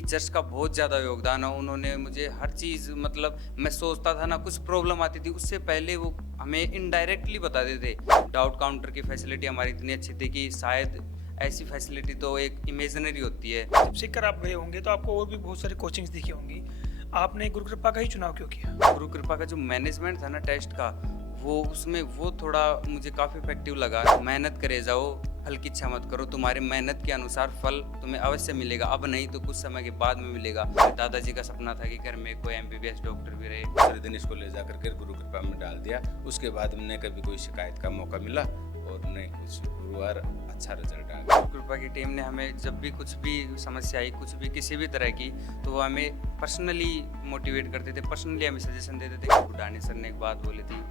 Teachers का बहुत ज़्यादा योगदान है। उन्होंने मुझे हर चीज़ मतलब मैं सोचता था ना कुछ प्रॉब्लम आती थी उससे पहले वो हमें इनडायरेक्टली बता देते। डाउट काउंटर की फैसिलिटी हमारी इतनी अच्छी थी कि शायद ऐसी फैसिलिटी तो एक इमेजिनरी होती है। जब सीखकर आप गए होंगे तो आपको और भी बहुत सारी कोचिंग्स दिखी होंगी। आपने गुरु कृपा का ही चुनाव क्यों किया? गुरु कृपा का जो मैनेजमेंट था ना टेस्ट का, वो उसमें वो थोड़ा मुझे काफ़ी इफेक्टिव लगा। मेहनत करे जाओ, फल की इच्छा मत करो, तुम्हारी मेहनत के अनुसार फल तुम्हें अवश्य मिलेगा। अब नहीं तो कुछ समय के बाद में मिलेगा। दादाजी का सपना था कि घर में कोई MBBS डॉक्टर भी रहे। दूसरे दिन इसको ले जाकर के गुरु कृपा में डाल दिया। उसके बाद हमने कभी कोई शिकायत का मौका मिला और नहीं कुछ गुरुवार अच्छा रिजल्ट आ गया। कृपा की टीम ने हमें जब भी कुछ भी समस्या आई, कुछ भी किसी भी तरह की, तो वो हमें पर्सनली मोटिवेट करते थे, पर्सनली हमें सजेशन देते थे। बुढ़ानी सर ने एक बात बोली थी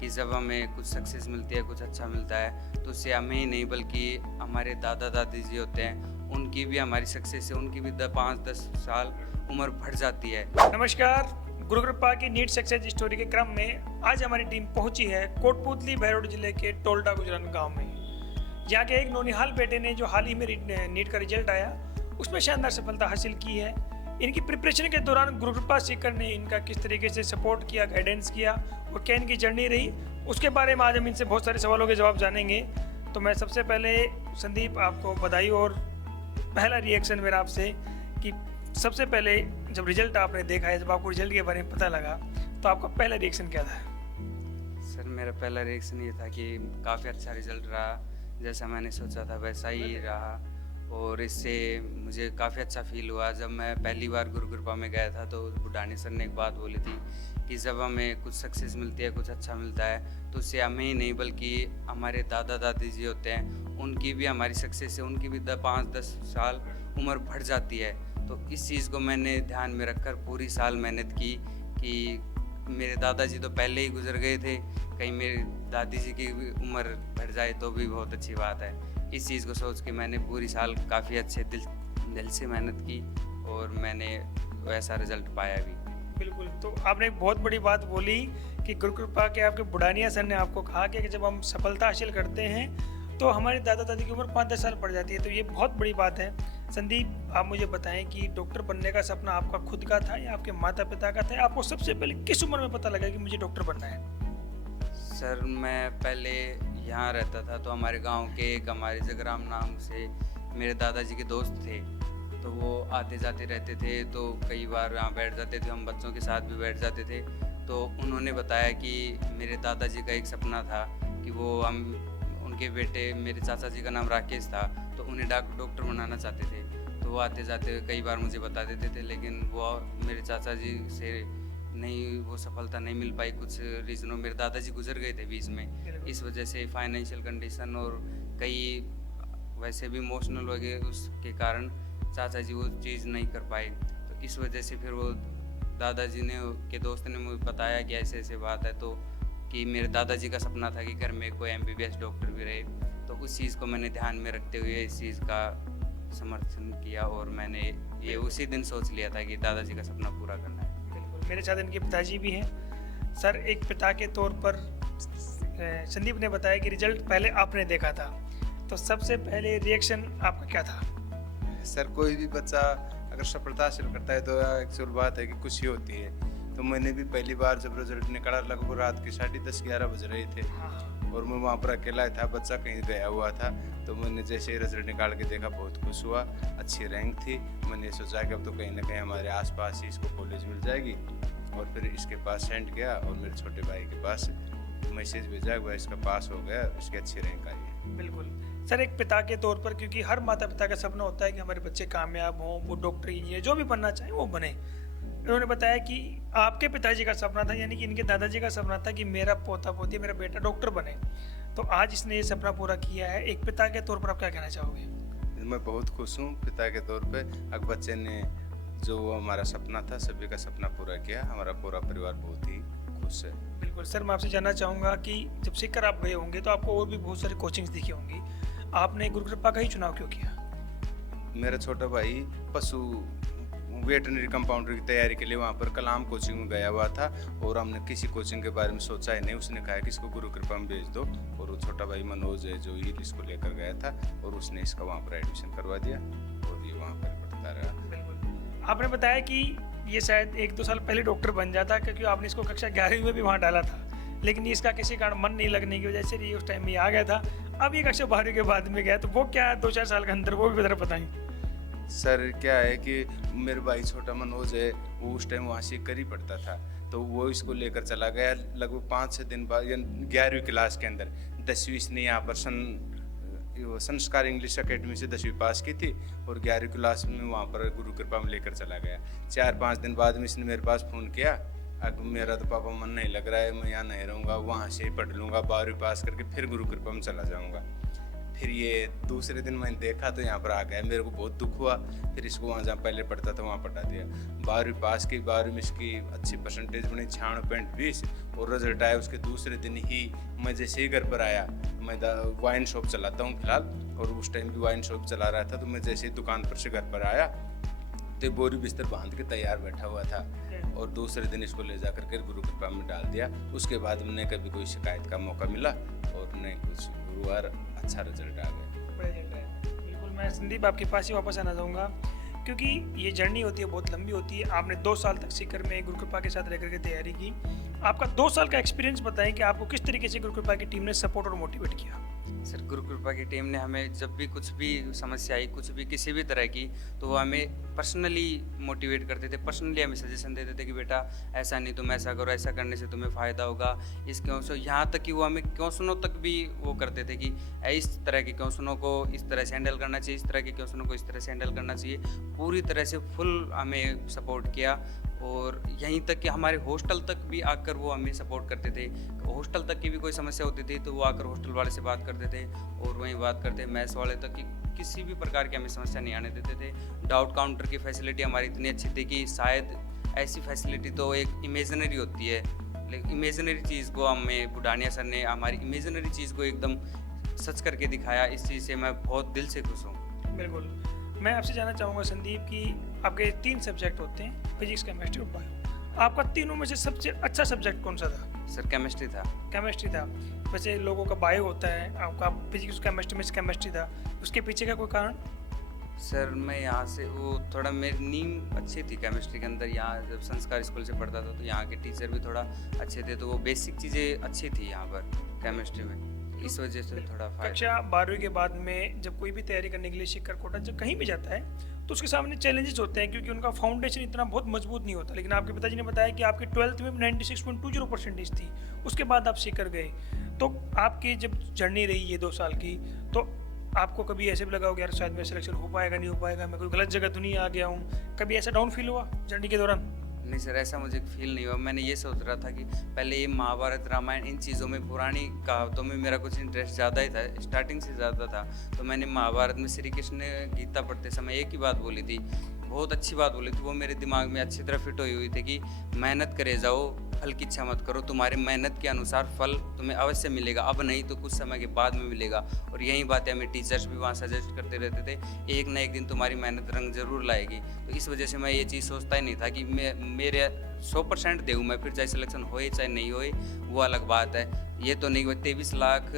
कि जब हमें कुछ सक्सेस मिलती है, कुछ अच्छा मिलता है, तो उससे हमें ही नहीं बल्कि हमारे दादा दादी जी होते हैं, उनकी भी हमारी सक्सेस से उनकी भी 5-10 साल उम्र बढ़ जाती है। नमस्कार, गुरु कृपा की नीट सक्सेस स्टोरी के क्रम में आज हमारी टीम पहुंची है कोटपूतली भैरोड जिले के टोल्टा गुजरान गांव में। यहाँ के एक नौनिहाल बेटे ने जो हाल ही में नीट का रिजल्ट आया उसमें शानदार सफलता हासिल की है। इनकी प्रिपरेशन के दौरान गुरु कृपा सीकर ने इनका किस तरीके से सपोर्ट किया, गाइडेंस किया और क्या इनकी जर्नी रही, उसके बारे में आज हम इनसे बहुत सारे सवालों के जवाब जानेंगे। तो मैं सबसे पहले संदीप आपको बधाई और पहला रिएक्शन मेरा आपसे कि सबसे पहले जब रिजल्ट आपने देखा है, जब आपको रिजल्ट के बारे में पता लगा तो आपका पहला रिएक्शन क्या था? सर मेरा पहला रिएक्शन ये था कि काफ़ी अच्छा रिजल्ट रहा, जैसा मैंने सोचा था वैसा ही रहा और इससे मुझे काफ़ी अच्छा फील हुआ। जब मैं पहली बार गुरु कृपा में गया था तो बुढ़ानी सर ने एक बात बोली थी कि जब हमें कुछ सक्सेस मिलती है, कुछ अच्छा मिलता है, तो उससे हमें ही नहीं बल्कि हमारे दादा दादी जी होते हैं, उनकी भी हमारी सक्सेस से उनकी भी 5-10 साल उम्र बढ़ जाती है। तो इस चीज़ को मैंने ध्यान में रखकर पूरी साल मेहनत की कि मेरे दादाजी तो पहले ही गुजर गए थे, कहीं मेरी दादी जी की भी उम्र बढ़ जाए तो भी बहुत अच्छी बात है। इस चीज़ को सोच के मैंने पूरी साल काफ़ी अच्छे दिल से मेहनत की और मैंने वैसा रिजल्ट पाया भी। बिल्कुल, तो आपने एक बहुत बड़ी बात बोली कि गुरु कृपा के आपके बुढ़ानिया सर ने आपको कहा कि जब हम सफलता हासिल करते हैं तो हमारे दादा दादी की उम्र 5-10 साल बढ़ जाती है, तो ये बहुत बड़ी बात है। संदीप, आप मुझे बताएं कि डॉक्टर बनने का सपना आपका खुद का था या आपके माता पिता का था? आपको सबसे पहले किस उम्र में पता लगा कि मुझे डॉक्टर बनना है? सर मैं पहले यहाँ रहता था तो हमारे गांव के एक हमारे जगराम नाम से मेरे दादाजी के दोस्त थे, तो वो आते जाते रहते थे, तो कई बार यहाँ बैठ जाते थे, हम बच्चों के साथ भी बैठ जाते थे। तो उन्होंने बताया कि मेरे दादाजी का एक सपना था कि वो हम उनके बेटे, मेरे चाचा जी का नाम राकेश था, तो उन्हें डॉक्टर बनाना चाहते थे। तो वो आते जाते कई बार मुझे बता देते थे, लेकिन वो मेरे चाचा जी से नहीं वो सफलता नहीं मिल पाई कुछ रीज़नों। मेरे दादाजी गुजर गए थे बीच में, इस वजह से फाइनेंशियल कंडीशन और कई वैसे भी इमोशनल वगैरह उसके कारण चाचा जी वो चीज़ नहीं कर पाए। तो इस वजह से फिर वो दादाजी ने के दोस्त ने मुझे बताया कि ऐसे ऐसे बात है, तो कि मेरे दादाजी का सपना था कि घर में कोई MBBS डॉक्टर भी रहे। तो उस चीज़ को मैंने ध्यान में रखते हुए इस चीज़ का समर्थन किया और मैंने ये उसी दिन सोच लिया था कि दादाजी का सपना पूरा करना है। बिल्कुल, मेरे साथ इनके पिताजी भी हैं। सर, एक पिता के तौर पर संदीप ने बताया कि रिजल्ट पहले आपने देखा था, तो सबसे पहले रिएक्शन आपका क्या था? सर कोई भी बच्चा अगर सफलता हासिल करता है तो एक्चुअल बात है कि खुशी होती है। तो मैंने भी पहली बार जब रिजल्ट निकला लगभग रात के 10:30-11 बज रहे थे और मैं वहाँ पर अकेला था, बच्चा कहीं गया हुआ था। तो मैंने जैसे ही रिजल्ट निकाल के देखा बहुत खुश हुआ, अच्छी रैंक थी। मैंने सोचा कि अब तो कहीं ना कहीं हमारे आसपास ही इसको कॉलेज मिल जाएगी और फिर इसके पास सेंड किया और मेरे छोटे भाई के पास मैसेज भेजा, वह इसका पास हो गया, इसकी अच्छी रैंक आई है। बिल्कुल सर, एक पिता के तौर पर, क्योंकि हर माता पिता का सपना होता है कि हमारे बच्चे कामयाब हों, वो डॉक्टर, इंजीनियर जो भी बनना चाहें वो बने। उन्होंने बताया कि आपके पिताजी का सपना था, यानी कि इनके दादाजी का सपना था कि मेरा पोता पोती, मेरा बेटा डॉक्टर बने। तो आज इसने ये सपना पूरा किया है। एक पिता के तौर पर आप क्या कहना चाहोगे? मैं बहुत खुश हूँ पिता के तौर पे। अब बच्चे ने जो हमारा सपना था, सभी का सपना पूरा किया। हमारा पूरा परिवार बहुत ही खुश है। बिल्कुल सर, मैं आपसे जानना चाहूँगा कि जब सीखकर आप गए होंगे तो आपको और भी बहुत सारी कोचिंग्स दिखी होंगी, आपने गुरु कृपा का ही चुनाव क्यों किया? मेरा छोटा भाई पशु वेटरनरी कंपाउंडर की तैयारी के लिए वहाँ पर कलाम कोचिंग में गया हुआ था और हमने किसी कोचिंग के बारे में सोचा ही नहीं। उसने कहा कि इसको गुरु कृपा में भेज दो और वो छोटा भाई मनोज है जो ये इसको लेकर गया था और उसने इसका वहाँ पर एडमिशन करवा दिया और ये वहाँ पर पढ़ता रहा। बिल्कुल, आपने बताया कि ये शायद 1-2 साल पहले डॉक्टर बन जाता, क्योंकि आपने इसको कक्षा 11वीं में भी वहाँ डाला था, लेकिन ये इसका किसी कारण मन नहीं लगने की वजह से ये उस टाइम में आ गया था। अब ये कक्षा 12वीं के बाद में गया, तो वो क्या 2-4 साल के अंदर, वो भी ज़रा बताएं। सर क्या है कि मेरे भाई छोटा मनोज है, वो उस टाइम वहाँ से कर ही पढ़ता था, तो वो इसको लेकर चला गया लगभग 5-6 दिन बाद, या 11वीं क्लास के अंदर। 10वीं इसने यहाँ पर संस्कार इंग्लिश एकेडमी से 10वीं पास की थी, और 11वीं क्लास में वहाँ पर गुरु कृपा में लेकर चला गया। 4-5 दिन बाद में इसने मेरे पास फ़ोन किया, अब मेरा तो पापा मन नहीं लग रहा है, मैं यहाँ नहीं रहूँगा, वहाँ से ही पढ़ लूँगा, 12वीं पास करके फिर गुरु कृपा में चला जाऊँगा। फिर ये दूसरे दिन मैंने देखा तो यहाँ पर आ गया, मेरे को बहुत दुख हुआ। फिर इसको वहाँ जहाँ पहले पढ़ता था वहाँ पढ़ा दिया। 12वीं पास की, 12वीं में इसकी अच्छी परसेंटेज बनी 96.20, और रिजल्ट आया उसके दूसरे दिन ही। मैं जैसे ही घर पर आया, मैं वाइन शॉप चलाता हूँ फिलहाल, और उस टाइम भी वाइन शॉप चला रहा था, तो मैं जैसे ही दुकान पर से घर पर आया तो बोरी बिस्तर बांध के तैयार बैठा हुआ था, और दूसरे दिन इसको ले जा करके गुरु कृपा में डाल दिया। उसके बाद मैंने कभी कोई शिकायत का मौका मिला और नहीं कुछ, गुरुवार अच्छा रिजल्ट आ गया। बिल्कुल, मैं संदीप आपके पास ही वापस आना चाहूँगा, क्योंकि ये जर्नी होती है, बहुत लंबी होती है। आपने 2 साल तक सीकर में गुरु कृपा के साथ रह करके तैयारी की। आपका 2 साल का एक्सपीरियंस बताएं कि आपको किस तरीके से गुरु कृपा की टीम ने सपोर्ट और मोटिवेट किया। सर, गुरु कृपा की टीम ने हमें जब भी कुछ भी समस्या आई, कुछ भी किसी भी तरह की, तो वो हमें पर्सनली मोटिवेट करते थे, पर्सनली हमें सजेशन देते थे कि बेटा ऐसा नहीं, तुम ऐसा करो, ऐसा करने से तुम्हें फ़ायदा होगा, इस क्यों सो, यहाँ तक कि वो हमें क्यों सुनो तक भी वो करते थे कि इस तरह के क्यों सुनो को इस तरह से हैंडल करना चाहिए, इस तरह के क्यों सुनो को इस तरह से हैंडल करना चाहिए। पूरी तरह से फुल हमें सपोर्ट किया, और यहीं तक कि हमारे हॉस्टल तक भी आकर वो हमें सपोर्ट करते थे। हॉस्टल तक की भी कोई समस्या होती थी तो वो आकर हॉस्टल वाले से बात करते थे, और वहीं बात करते मेस वाले तक की किसी भी प्रकार की हमें समस्या नहीं आने देते थे। डाउट काउंटर की फैसिलिटी हमारी इतनी अच्छी थी कि शायद ऐसी फैसिलिटी तो एक इमेजिनरी होती है, लेकिन इमेजिनरी चीज़ को हमें बुढ़ानिया सर ने हमारी इमेजिनरी चीज़ को एकदम सच करके दिखाया। इस चीज़ से मैं बहुत दिल से खुश हूँ। बिल्कुल, मैं आपसे जानना चाहूँगा संदीप कि आपके 3 सब्जेक्ट होते हैं, फिजिक्स, केमिस्ट्री और बायो। आपका तीनों में से सबसे अच्छा सब्जेक्ट कौन सा था? सर, केमिस्ट्री था। केमिस्ट्री था। वैसे लोगों का बायो होता है, आपका फिजिक्स केमिस्ट्री में से केमिस्ट्री था, उसके पीछे का कोई कारण? सर, मैं यहाँ से वो थोड़ा मेरी नींव अच्छी थी केमिस्ट्री के अंदर। यहाँ जब संस्कार स्कूल से पढ़ता था तो यहाँ के टीचर भी थोड़ा अच्छे थे, तो वो बेसिक चीज़ें अच्छी थी यहाँ पर केमिस्ट्री में, इस वजह से थोड़ा फायदा। कक्षा 12वीं के बाद में जब कोई भी तैयारी करने के लिए सीकर कोटा जब कहीं भी जाता है तो उसके सामने चैलेंजेस होते हैं, क्योंकि उनका फाउंडेशन इतना बहुत मजबूत नहीं होता। लेकिन आपके पिताजी ने बताया कि आपकी 12th में 96.20% थी, उसके बाद आप सीकर गए। तो आपकी जब जर्नी रही ये 2 साल की, तो आपको कभी ऐसे भी लगा होगा यार शायद मेरा सिलेक्शन हो पाएगा नहीं हो पाएगा, मैं कोई गलत जगह तो नहीं आ गया हूँ, कभी ऐसा डाउन फील हुआ जर्नी के दौरान? नहीं सर, ऐसा मुझे फील नहीं हुआ। मैंने ये सोच रहा था कि पहले ये महाभारत, रामायण, इन चीज़ों में, पुरानी कहावतों में मेरा कुछ इंटरेस्ट ज़्यादा ही था, स्टार्टिंग से ज़्यादा था। तो मैंने महाभारत में श्री कृष्ण ने गीता पढ़ते समय एक ही बात बोली थी, बहुत अच्छी बात बोली थी, वो मेरे दिमाग में अच्छी तरह फिट हुई थी कि मेहनत करे जाओ, फल की इच्छा मत करो, तुम्हारी मेहनत के अनुसार फल तुम्हें अवश्य मिलेगा, अब नहीं तो कुछ समय के बाद में मिलेगा। और यही बातें हमें टीचर्स भी वहाँ सजेस्ट करते रहते थे, एक ना एक दिन तुम्हारी मेहनत रंग जरूर लाएगी। तो इस वजह से मैं ये चीज़ सोचता ही नहीं था कि मेरे 100% दूँ मैं, फिर चाहे सिलेक्शन होए चाहे नहीं होए वो अलग बात है। ये तो नहीं, 23 lakh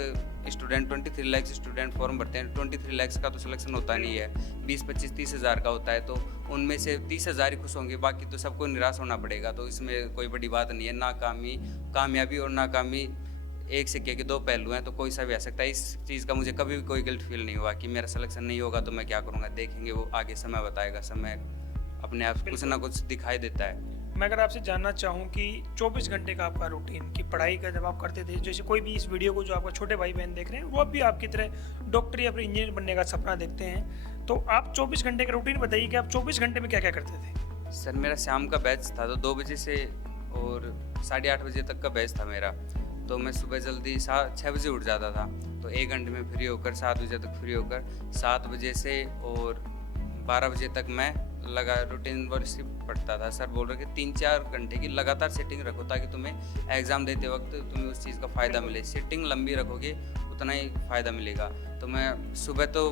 student, 23 lakh student form भरते हैं, 23 लाख का तो सिलेक्शन होता नहीं है, 20, 25, 30 हज़ार का होता है। तो उनमें से 30 हज़ार ही खुश होंगे, बाकी तो सबको निराश होना पड़ेगा। तो इसमें कोई बड़ी बात नहीं है। कामयाबी और नाकामी एक सिक्के के 2 पहलू हैं, तो कोई सा भी आ सकता है। इस चीज़ का मुझे कभी भी कोई गिल्ट फील नहीं हुआ कि मेरा सिलेक्शन नहीं होगा तो मैं क्या करूँगा, देखेंगे, वो आगे समय बताएगा, समय अपने आप कुछ ना कुछ दिखाई देता है। मैं अगर आपसे जानना चाहूँ कि 24 घंटे का आपका रूटीन की पढ़ाई का जब आप करते थे, जैसे कोई भी इस वीडियो को जो आपका छोटे भाई बहन देख रहे हैं वो भी आपकी तरह डॉक्टर या फिर इंजीनियर बनने का सपना देखते हैं, तो आप 24 घंटे का रूटीन बताइए कि आप 24 घंटे में क्या क्या करते थे? सर, मेरा शाम का बैच था, तो 2 बजे से और 8:30 बजे तक का बैच था मेरा। तो मैं सुबह जल्दी 6 बजे उठ जाता था, तो 1 घंटे में फ्री होकर 7 बजे तक फ्री होकर 7 बजे से और 12 बजे तक मैं लगा रूटीन वर्क पढ़ता था। सर बोल रहे कि 3-4 घंटे की लगातार सेटिंग रखो ताकि तुम्हें एग्ज़ाम देते वक्त तुम्हें उस चीज़ का फ़ायदा मिले। सेटिंग लंबी रखोगे उतना ही फ़ायदा मिलेगा। तो मैं सुबह तो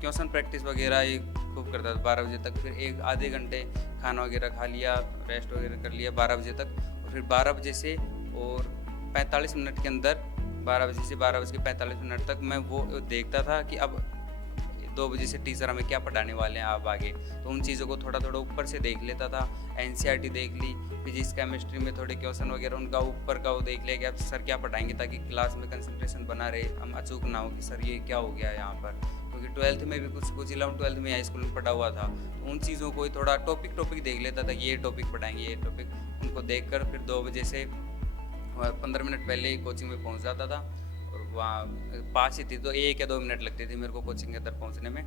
क्वेश्चन प्रैक्टिस वगैरह ये खूब करता था 12 बजे तक, फिर 1 आधे घंटे खाना वगैरह खा लिया, रेस्ट वगैरह कर लिया 12 बजे तक, और फिर 12 बजे से और 45 मिनट के अंदर 12 बजे से 12 बज के 45 मिनट तक मैं वो देखता था कि अब 2 बजे से टीचर हमें क्या पढ़ाने वाले हैं आप आगे, तो उन चीज़ों को थोड़ा थोड़ा ऊपर से देख लेता था। एनसीईआरटी देख ली, फिजिक्स केमिस्ट्री में थोड़े क्वेश्चन वगैरह उनका ऊपर का वो देख लिया कि अब सर क्या पढ़ाएंगे, ताकि क्लास में कंसंट्रेशन बना रहे, हम अचूक ना हो कि सर ये क्या हो गया यहाँ पर। क्योंकि 12th में भी कुछ 11-12th में हाई स्कूल में पढ़ा हुआ था, तो उन चीज़ों को ही थोड़ा टॉपिक देख लेता था कि ये टॉपिक पढ़ाएंगे, ये टॉपिक उनको देख कर फिर 2 बजे से 15 मिनट पहले ही कोचिंग में पहुँच जाता था। और वहाँ पास ही थी तो 1 या 2 मिनट लगते थे मेरे को कोचिंग के अंदर पहुँचने में।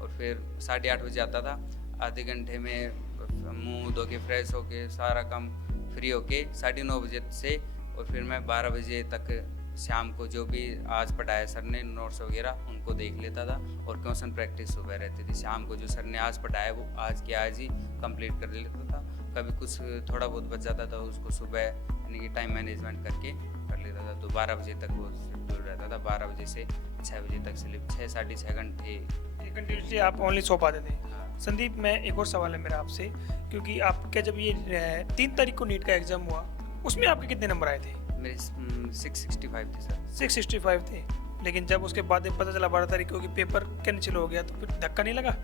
और फिर 8:30 बजे आता था, आधे घंटे में मुंह धो के फ्रेश होके सारा काम फ्री होके 9:30 बजे से, और फिर मैं 12 बजे तक शाम को जो भी आज पढ़ाया सर ने नोट्स वगैरह उनको देख लेता था। और क्वेश्चन प्रैक्टिस सुबह रहती थी, शाम को जो सर ने आज पढ़ाया वो आज के आज ही कंप्लीट कर लेता था। कभी कुछ थोड़ा बहुत बच जाता था उसको सुबह यानी कि टाइम मैनेजमेंट करके कर लेता था। तो 12 बजे तक वो शेड्यूल रहता था, 12 बजे से 6 बजे तक स्लिप 6-6.5 घंटे कंटिन्यूसली आप ऑनली सो पाते थे। हाँ। संदीप, मैं एक और सवाल है मेरा आपसे, क्योंकि आपका जब ये 3 तारीख को नीट का एग्जाम हुआ उसमें आपके कितने नंबर आए थे? मेरे 665 थे सर। 665 थे, लेकिन जब उसके बाद पता चला 12 तारीख को कि पेपर कैंसिल हो गया, तो फिर धक्का नहीं लगा?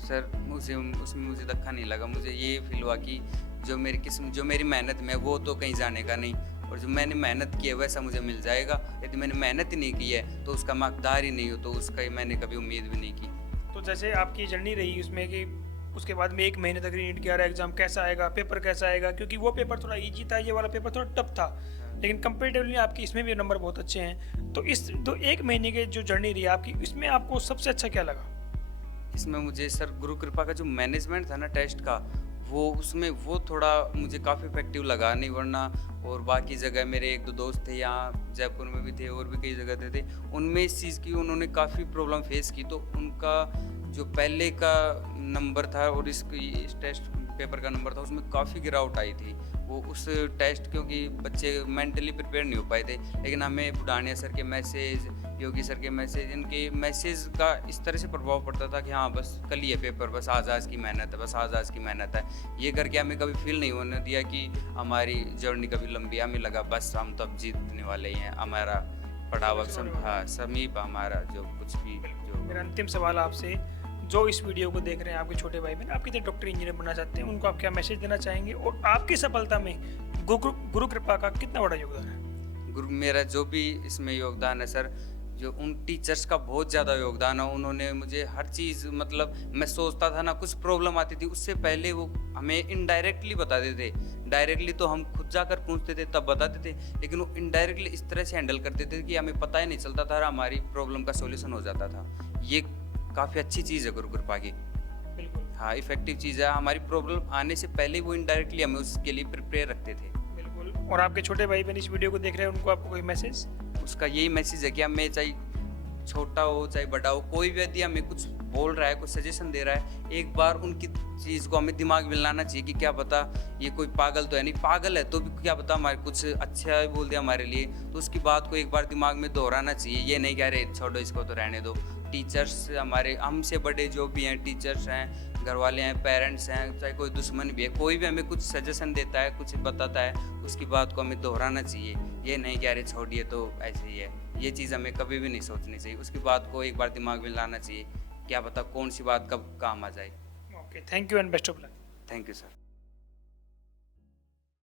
सर मुझे धक्का नहीं लगा। मुझे ये फील हुआ कि जो मेरी किस्म जो मेरी मेहनत में वो तो कहीं जाने का नहीं, और जो मैंने मेहनत की है वैसा मुझे मिल जाएगा। यदि मैंने मेहनत ही नहीं की है तो उसका मैं हकदार ही नहीं हो, तो उसका मैंने कभी उम्मीद भी नहीं की। तो जैसे आपकी जर्नी रही उसमें कि उसके बाद में 1 महीने तक नीट किया रहा, एग्जाम कैसा आएगा, पेपर कैसा आएगा, क्योंकि वो पेपर थोड़ा इजी था, ये वाला पेपर थोड़ा टफ था, लेकिन कंपेरेटिवली आपकी इसमें भी नंबर बहुत अच्छे हैं। तो इस 1 महीने के जो जर्नी रही आपकी, इसमें आपको सबसे अच्छा क्या लगा? इसमें मुझे सर गुरु कृपा का जो मैनेजमेंट था ना टेस्ट का, वो थोड़ा मुझे काफ़ी इफेक्टिव लगा। नहीं वरना और बाकी जगह मेरे 1-2 दोस्त थे, यहाँ जयपुर में भी थे और भी कई जगह थे, उनमें इस चीज़ की उन्होंने काफ़ी प्रॉब्लम फेस की। तो उनका जो पहले का नंबर था और इस टेस्ट पेपर का नंबर था उसमें काफ़ी गिरावट आई थी। वो उस टेस्ट क्योंकि बच्चे मेंटली प्रिपेयर नहीं हो पाए थे, लेकिन हमें बुढ़ानिया सर के मैसेज, योगी सर के मैसेज, इनके मैसेज का इस तरह से प्रभाव पड़ता था कि हाँ बस कल ही है पेपर, बस आज की मेहनत है, बस आज की मेहनत है। ये करके हमें कभी फील नहीं होने दिया कि हमारी जर्नी कभी लंबी। हमें लगा बस हम तो अब जीतने वाले ही हैं, हमारा पढ़ावा समीप हमारा जो कुछ भी जो। मेरा अंतिम सवाल आपसे, जो इस वीडियो को देख रहे हैं आपके छोटे भाई बहन, आप कितने डॉक्टर इंजीनियर बनना चाहते हैं, उनको आप क्या मैसेज देना चाहेंगे, और आपकी सफलता में गुरु कृपा का कितना बड़ा योगदान है? मेरा जो भी इसमें योगदान है सर, जो उन टीचर्स का बहुत ज़्यादा योगदान है। उन्होंने मुझे हर चीज़, मतलब मैं सोचता था ना कुछ प्रॉब्लम आती थी उससे पहले वो हमें इनडायरेक्टली बताते थे। डायरेक्टली तो हम खुद जाकर पूछते थे तब बताते थे, लेकिन वो इनडायरेक्टली इस तरह से हैंडल करते थे कि हमें पता ही नहीं चलता था, हमारी प्रॉब्लम का सोल्यूशन हो जाता था। ये काफ़ी अच्छी चीज़ है गुरु कृपा की। बिल्कुल, हाँ, इफेक्टिव चीज़ है। हमारी प्रॉब्लम आने से पहले वो इनडायरेक्टली हमें उसके लिए प्रिपेयर रखते थे। बिल्कुल। और आपके छोटे भाई बहन इस वीडियो को देख रहे हैं, उनको आपको कोई मैसेज? उसका यही मैसेज है कि हमें चाहे छोटा हो चाहे बड़ा हो, कोई भी यदि हमें कुछ बोल रहा है, कुछ सजेशन दे रहा है, एक बार उनकी चीज़ को हमें दिमाग में लाना चाहिए कि क्या पता ये कोई पागल तो है नहीं, पागल है तो भी क्या पता हमारे कुछ अच्छा बोल दिया हमारे लिए, तो उसकी बात को एक बार दिमाग में दोहराना चाहिए। ये नहीं कह रहे छोड़ो इसको तो रहने दो। टीचर्स हमारे हमसे बड़े जो भी हैं, टीचर्स हैं, घर वाले हैं, पेरेंट्स हैं, चाहे कोई दुश्मन भी है, कोई भी हमें कुछ सजेशन देता है, कुछ बताता है, उसकी बात को हमें दोहराना चाहिए। ये नहीं कह रहे छोड़िए तो ऐसे ही है, ये चीज़ हमें कभी भी नहीं सोचनी चाहिए। उसकी बात को एक बार दिमाग में लाना चाहिए, क्या पता कौन सी बात कब काम आ जाए। Okay, thank you and best of luck. Thank you sir.